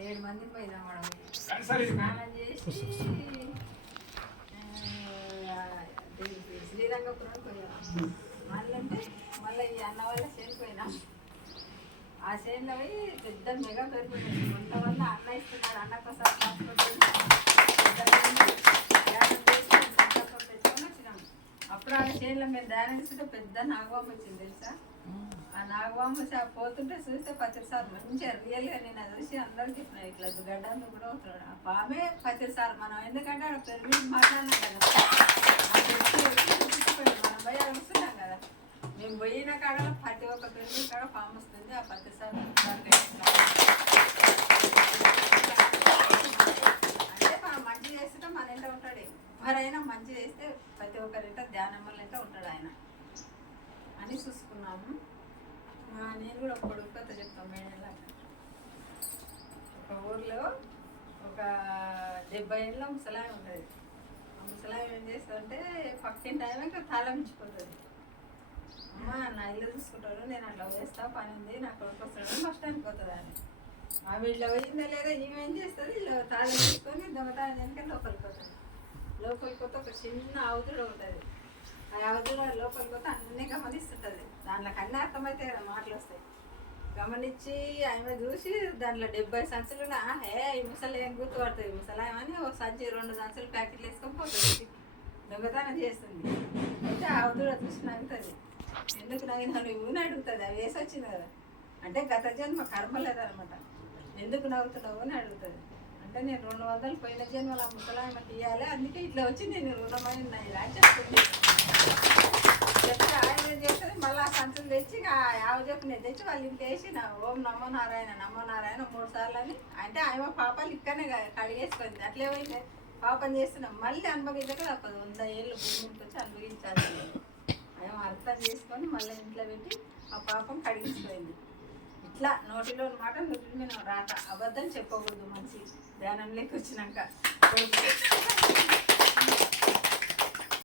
7 మంది పోయినాం స్నానం చేసి శ్రీరంగపురం పోయాం. మళ్ళీ మళ్ళీ ఈ అన్న వల్ల చేరిపోయినాం. ఆ చేనులో పోయి పెద్ద మెగా పెరిగిపోయింది. కొంతమంది అన్న ఇస్తున్నారు, అన్న కోసం పెట్టుకొని వచ్చినాం. అప్పుడు ఆ చేనులో మేము ధ్యానం ఇస్తుంటే పెద్ద నాగబాంబు వచ్చింది తెలుసా. ఆ నాగబాంబు పోతుంటే చూస్తే 10 సార్లు మంచిగా రియల్గా నేను అది చూసి అందరూ చెప్పిన ఇట్లా గడ్డంతో కూడా అవుతున్నాడు. ఆ పామే 10 సార్లు మనం ఎందుకంటే అక్కడ పెరిగి మాట్లాడినాం కదా, మనం పోయి అడుగుతున్నాం కదా. మేము పోయిన కాడలో ప్రతి ఒక్క పెరుగు కాడ పాము వస్తుంది. ఆ 10 సార్లు అంటే మనం మంచి చేస్తే మన ఇంట ఉంటాడు. ఎవరైనా మంచి చేస్తే ప్రతి ఒక్కరింట ధ్యానం వల్ల ఇంట ఉంటాడు ఆయన అని చూసుకున్నాము. నేను కూడా ఒక కొడుకు కథ చెప్తాను. మేడలాగా ఒక ఊర్లో ఒక 70 ఏళ్ళ ముసలాయి ఉంటుంది. ఆ ముసలాయి ఏం చేస్తుందంటే పక్కింటి ఆమె తాళం ఇచ్చిపోతుంది. అమ్మ నా ఇల్లు చూసుకుంటాడు, నేను అట్లా వేస్తా, పని ఉంది, నా కొడుకు వస్తాడు, బస్ స్టాండ్కి పోతుంది అని. ఆమె ఇట్లా పోయిందా లేదా ఏమేం చేస్తుంది, ఇలా తాళం తీసుకొని దొంగతాళం వెనక లోపలికి పోతుంది. లోపలికి పోతే ఒక చిన్న అవధుడు ఉంటుంది. ఆ అవధుడు లోపలికి పోతే అన్నీ గమనిస్తుంటుంది. దాంట్లో కన్నా అర్థమైతే కదా మాటలు వస్తాయి. గమనించి ఆమె చూసి దాంట్లో 70 సంచులు ఈ ముసలి ఏం గుర్తుపడుతుంది. ముసలాయమని ఒక సంచి 2 సంచులు ప్యాకెట్లు వేసుకొని పోతుంది, దొంగతనం చేస్తుంది. అయితే ఆ అవధుడు చూసి నవ్వుతుంది. ఎందుకు నవ్వినా నువ్వు అని అడుగుతుంది. అవి వేసి వచ్చింది కదా అంటే గత జన్మ కర్మ లేదనమాట. ఎందుకు నవ్వుతున్నావు అని అడుగుతుంది. అంటే నేను 200 పోయిన జన్మల ముసలాయమకి ఇవ్వాలి, అందుకే ఇట్లా వచ్చి నేను రుణమైన అని చెప్తుంది. చెప్తే ఆయన ఏం చేస్తుంది, మళ్ళీ ఆ సంచులు తెచ్చి ఆవ చెప్పి నేను తెచ్చి వాళ్ళ ఇంట్లో వేసి ఓం నమో నారాయణ 3 సార్లు అని. అంటే ఆయన పాపాలు ఇక్కడనే కడిగేసుకుంది. అట్లేమైంది పాపం చేస్తున్నాం, మళ్ళీ అనుభవించక తప్పదు. 100 ఏళ్ళు భూమికి వచ్చి అనుభవించాలి. ఆయన అర్థం చేసుకొని మళ్ళీ ఇంట్లో పెట్టి ఆ పాపం కడిగిపోయింది. ఇట్లా నోటిలో మాట నోటి మీద రాక అబద్ధం చెప్పకూడదు. మంచి ధ్యానంలోకి వచ్చినాక